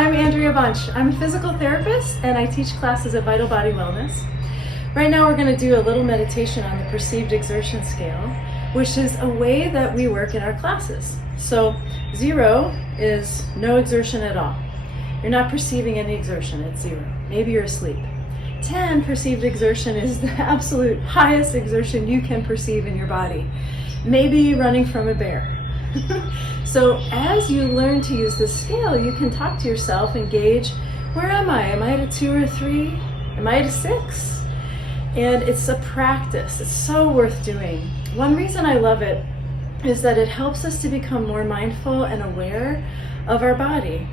I'm Andrea Bunch. I'm a physical therapist and I teach classes at Vital Body Wellness. Right now we're going to do a little meditation on the perceived exertion scale, which is a way that we work in our classes. So 0 is no exertion at all. You're not perceiving any exertion at 0. Maybe you're asleep. 10, perceived exertion, is the absolute highest exertion you can perceive in your body. Maybe running from a bear. So as you learn to use this scale, you can talk to yourself and gauge, where am I? Am I at a 2 or 3? Am I at a 6? And it's a practice. It's so worth doing. One reason I love it is that it helps us to become more mindful and aware of our body.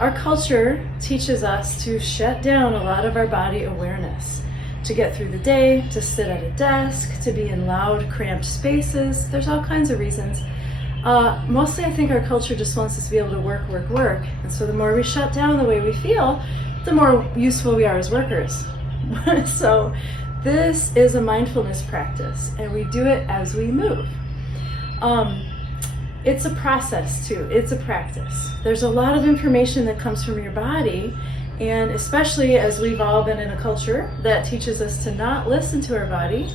Our culture teaches us to shut down a lot of our body awareness, to get through the day, to sit at a desk, to be in loud, cramped spaces. There's all kinds of reasons. Mostly I think our culture just wants us to be able to work. And so the more we shut down the way we feel, the more useful we are as workers. So this is a mindfulness practice, and we do it as we move. It's a process too, it's a practice. There's a lot of information that comes from your body, and especially as we've all been in a culture that teaches us to not listen to our body,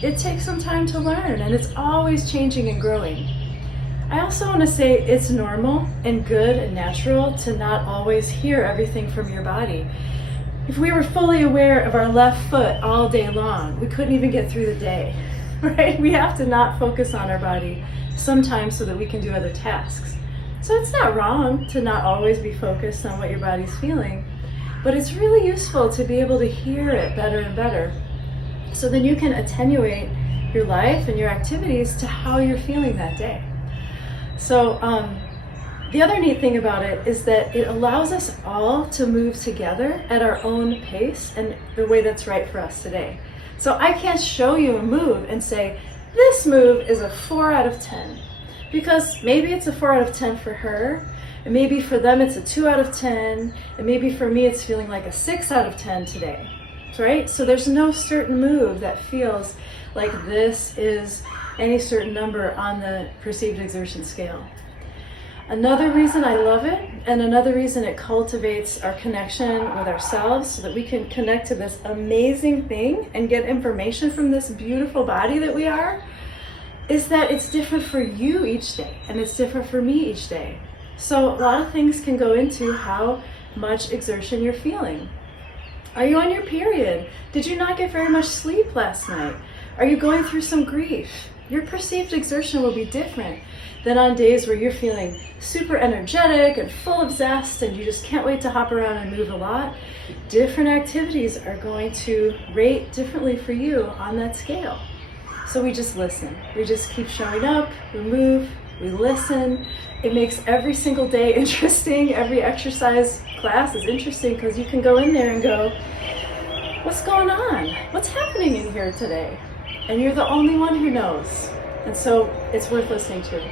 it takes some time to learn, and it's always changing and growing. I also want to say it's normal and good and natural to not always hear everything from your body. If we were fully aware of our left foot all day long, we couldn't even get through the day, right? We have to not focus on our body sometimes so that we can do other tasks. So it's not wrong to not always be focused on what your body's feeling, but it's really useful to be able to hear it better and better. So then you can attenuate your life and your activities to how you're feeling that day. So the other neat thing about it is that it allows us all to move together at our own pace and the way that's right for us today. So I can't show you a move and say, this move is a 4 out of 10, because maybe it's a 4 out of 10 for her, and maybe for them it's a 2 out of 10, and maybe for me it's feeling like a 6 out of 10 today, right? So there's no certain move that feels like this is any certain number on the perceived exertion scale. Another reason I love it, and another reason it cultivates our connection with ourselves so that we can connect to this amazing thing and get information from this beautiful body that we are, is that it's different for you each day, and it's different for me each day. So a lot of things can go into how much exertion you're feeling. Are you on your period? Did you not get very much sleep last night? Are you going through some grief? Your perceived exertion will be different than on days where you're feeling super energetic and full of zest and you just can't wait to hop around and move a lot. Different activities are going to rate differently for you on that scale. So we just listen. We just keep showing up, we move, we listen. It makes every single day interesting. Every exercise class is interesting because you can go in there and go, what's going on? What's happening in here today? And you're the only one who knows. And so it's worth listening to.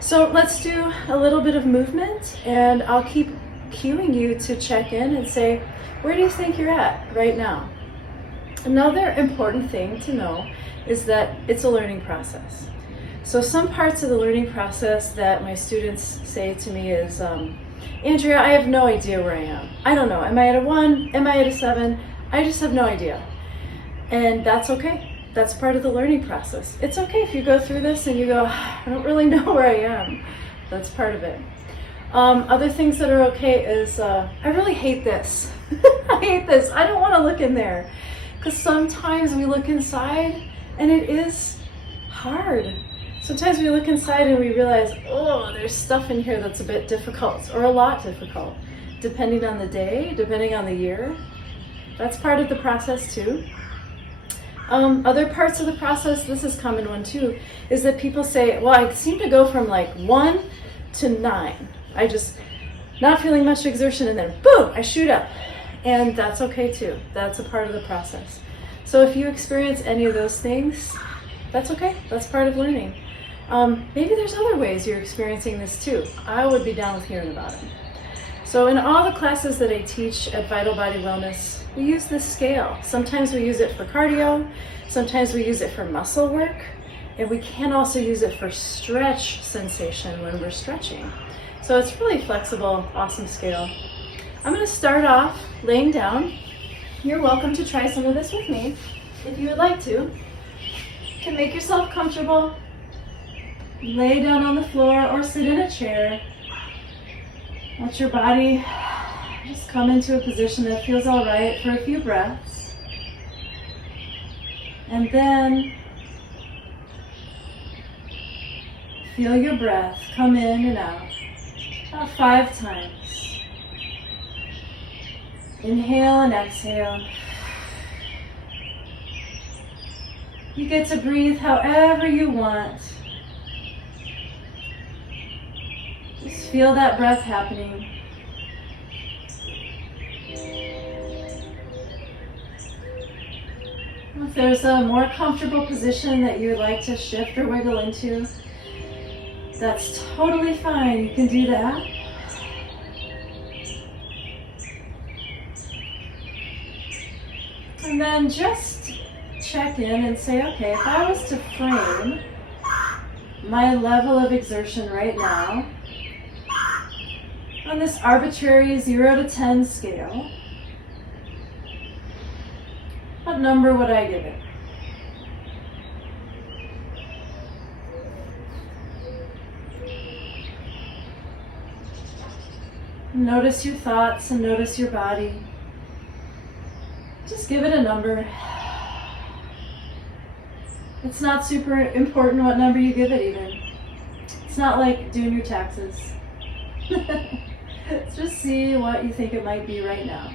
So let's do a little bit of movement, and I'll keep cueing you to check in and say, where do you think you're at right now? Another important thing to know is that it's a learning process. So some parts of the learning process that my students say to me is, Andrea, I have no idea where I am. I don't know. Am I at a 1? Am I at a 7? I just have no idea. And that's okay. That's part of the learning process. It's okay if you go through this and you go, I don't really know where I am. That's part of it. Other things that are okay is, I really hate this. I hate this. I don't want to look in there. Because sometimes we look inside and it is hard. Sometimes we look inside and we realize, oh, there's stuff in here that's a bit difficult or a lot difficult, depending on the day, depending on the year. That's part of the process too. Other parts of the process, this is a common one too, is that people say, well, I seem to go from like 1 to 9. I just not feeling much exertion, and then boom, I shoot up. And that's okay too. That's a part of the process. So if you experience any of those things, that's okay. That's part of learning. Maybe there's other ways you're experiencing this too. I would be down with hearing about it. So in all the classes that I teach at Vital Body Wellness, we use this scale. Sometimes we use it for cardio, sometimes we use it for muscle work, and we can also use it for stretch sensation when we're stretching. So it's really flexible, awesome scale. I'm going to start off laying down. You're welcome to try some of this with me if you would like to. You can make yourself comfortable. Lay down on the floor or sit in a chair. Let your body just come into a position that feels all right for a few breaths. And then feel your breath come in and out about 5 times. Inhale and exhale. You get to breathe however you want. Just feel that breath happening. If there's a more comfortable position that you would like to shift or wiggle into, that's totally fine. You can do that. And then just check in and say, okay, if I was to frame my level of exertion right now on this arbitrary 0 to 10 scale, what number would I give it? Notice your thoughts and notice your body. Just give it a number. It's not super important what number you give it even. It's not like doing your taxes. Just see what you think it might be right now.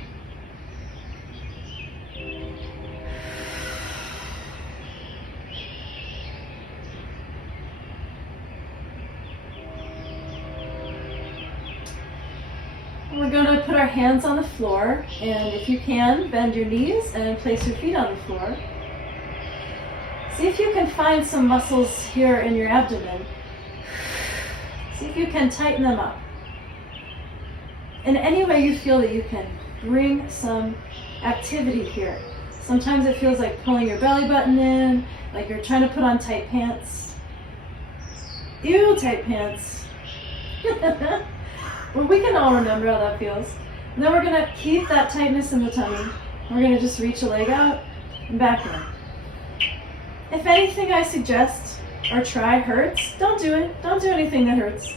We're going to put our hands on the floor, and if you can, bend your knees and place your feet on the floor. See if you can find some muscles here in your abdomen. See if you can tighten them up. In any way you feel that you can bring some activity here. Sometimes it feels like pulling your belly button in, like you're trying to put on tight pants. Ew, tight pants. Well, we can all remember how that feels. And then we're going to keep that tightness in the tummy. We're going to just reach a leg out and back in. If anything I suggest or try hurts, don't do it. Don't do anything that hurts.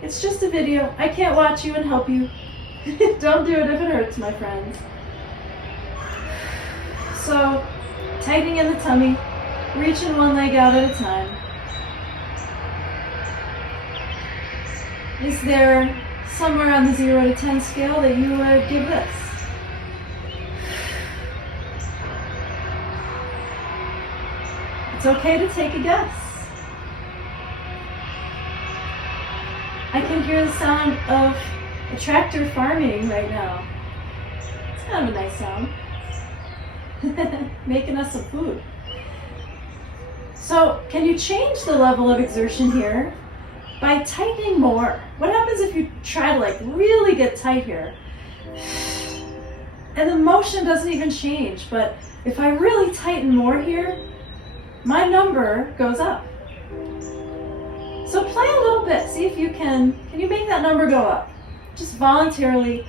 It's just a video. I can't watch you and help you. Don't do it if it hurts, my friends. So, tightening in the tummy, reaching one leg out at a time. Is there somewhere on the 0 to 10 scale that you would give this? It's okay to take a guess. I can hear the sound of a tractor farming right now. It's kind of a nice sound. Making us some food. So, can you change the level of exertion here by tightening more? What happens if you try to really get tight here? And the motion doesn't even change, but if I really tighten more here, my number goes up. So play a little bit, see if you can you make that number go up? Just voluntarily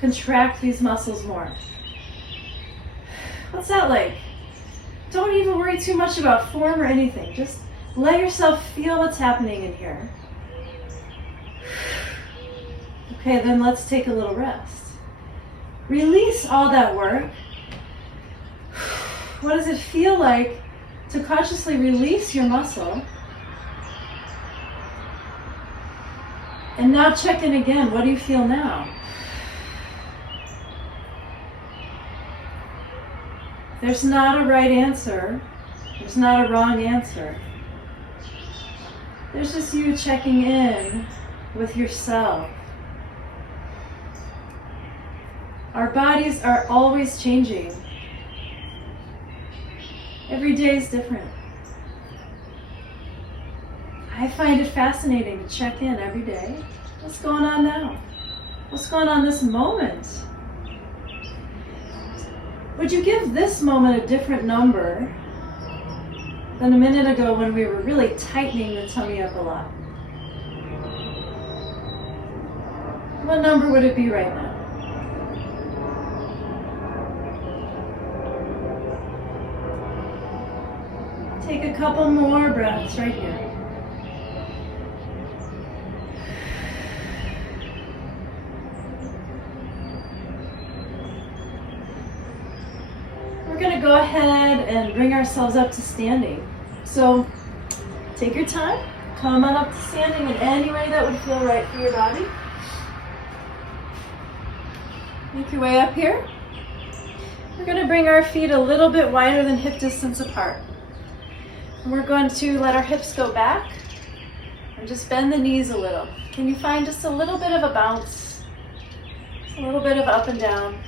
contract these muscles more. What's that like? Don't even worry too much about form or anything. Just let yourself feel what's happening in here. Okay, then let's take a little rest. Release all that work. What does it feel like to consciously release your muscle? And now check in again. What do you feel now? There's not a right answer. There's not a wrong answer. There's just you checking in with yourself. Our bodies are always changing. Every day is different. I find it fascinating to check in every day. What's going on now? What's going on this moment? Would you give this moment a different number than a minute ago when we were really tightening the tummy up a lot? What number would it be right now? Take a couple more breaths right here. We're going to go ahead and bring ourselves up to standing. So take your time, come on up to standing in any way that would feel right for your body. Make your way up here. We're going to bring our feet a little bit wider than hip distance apart. And we're going to let our hips go back and just bend the knees a little. Can you find just a little bit of a bounce? Just a little bit of up and down.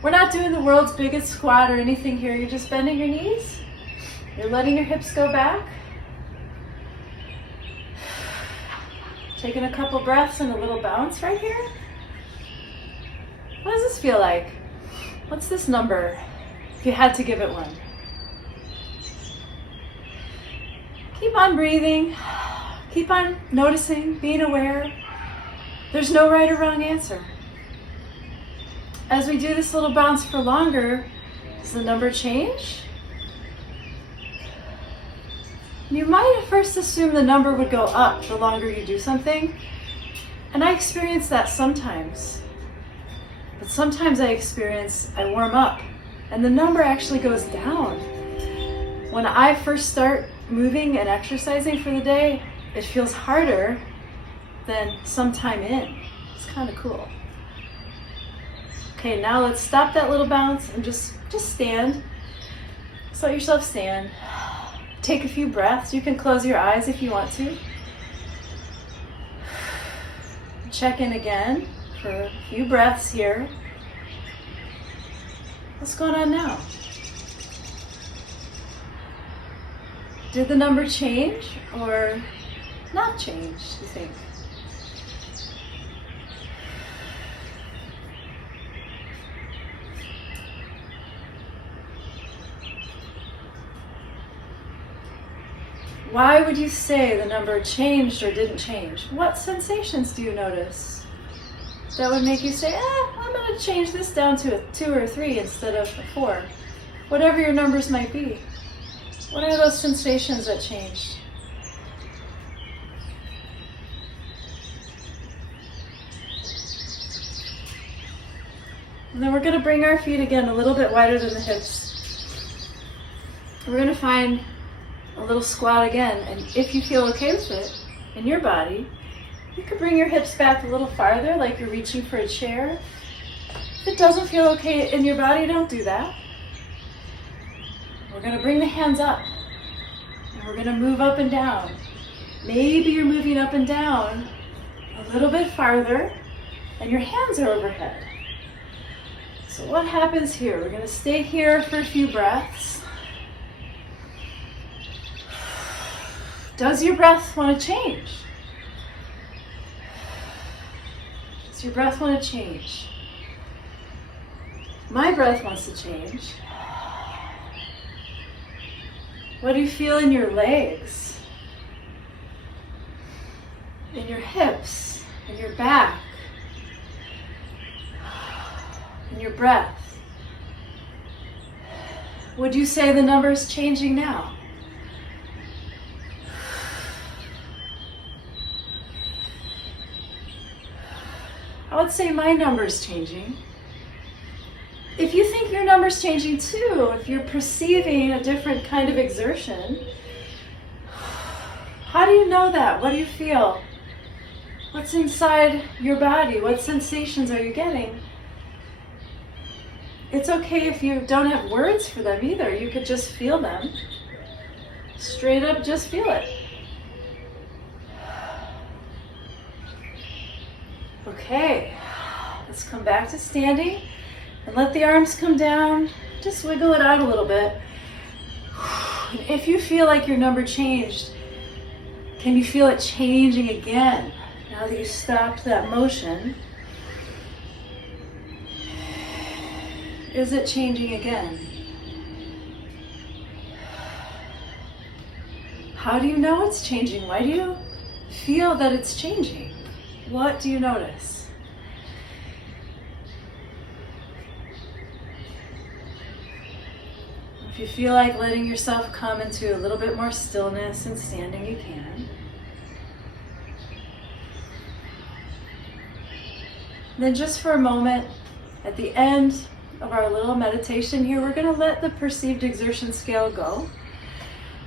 We're not doing the world's biggest squat or anything here. You're just bending your knees. You're letting your hips go back. Taking a couple breaths and a little bounce right here. What does this feel like? What's this number, if you had to give it one? Keep on breathing. Keep on noticing, being aware. There's no right or wrong answer. As we do this little bounce for longer, does the number change? You might at first assume the number would go up the longer you do something, and I experience that sometimes. But sometimes I warm up, and the number actually goes down. When I first start moving and exercising for the day, it feels harder than sometime in. It's kind of cool. Okay, now let's stop that little bounce and just stand. Just let yourself stand. Take a few breaths. You can close your eyes if you want to. Check in again for a few breaths here. What's going on now? Did the number change or not change, do you think? Why would you say the number changed or didn't change? What sensations do you notice that would make you say, I'm going to change this down to a 2 or a 3 instead of a 4? Whatever your numbers might be. What are those sensations that changed? And then we're going to bring our feet again a little bit wider than the hips. We're going to find a little squat again, and if you feel okay with it in your body, you could bring your hips back a little farther, like you're reaching for a chair. If it doesn't feel okay in your body, don't do that. We're going to bring the hands up, and we're going to move up and down. Maybe you're moving up and down a little bit farther, and your hands are overhead. So what happens here? We're going to stay here for a few breaths. Does your breath want to change? Does your breath want to change? My breath wants to change. What do you feel in your legs? In your hips? In your back? In your breath? Would you say the number is changing now? I would say my number's changing. If you think your number's changing too, if you're perceiving a different kind of exertion, how do you know that? What do you feel? What's inside your body? What sensations are you getting? It's okay if you don't have words for them either. You could just feel them. Straight up, just feel it. Okay, let's come back to standing and let the arms come down. Just wiggle it out a little bit. And if you feel like your number changed, can you feel it changing again now that you stopped that motion? Is it changing again? How do you know it's changing? Why do you feel that it's changing? What do you notice? If you feel like letting yourself come into a little bit more stillness and standing, you can. And then just for a moment, at the end of our little meditation here, we're going to let the perceived exertion scale go.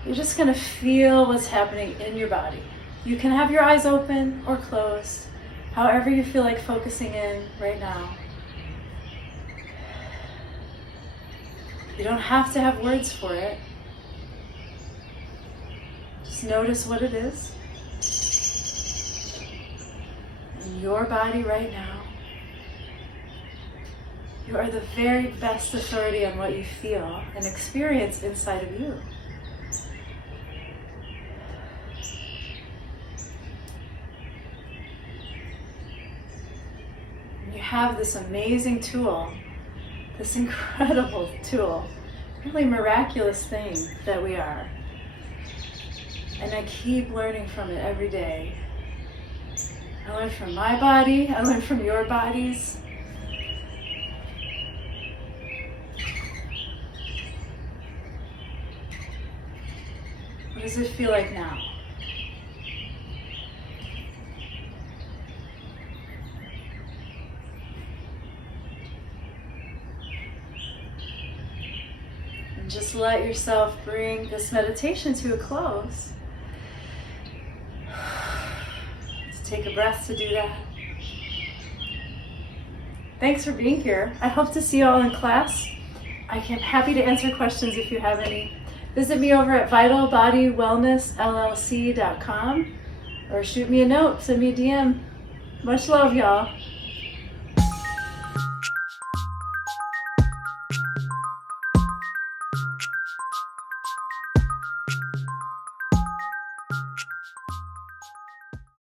You're just going to feel what's happening in your body. You can have your eyes open or closed, however you feel like focusing in right now. You don't have to have words for it. Just notice what it is in your body right now. You are the very best authority on what you feel and experience inside of you. You have this amazing tool, this incredible tool, really miraculous thing that we are. And I keep learning from it every day. I learn from my body, I learn from your bodies. What does it feel like now? And just let yourself bring this meditation to a close. Just take a breath to do that. Thanks for being here. I hope to see you all in class. I'm happy to answer questions if you have any. Visit me over at vitalbodywellnessllc.com or shoot me a note, send me a DM. Much love, y'all.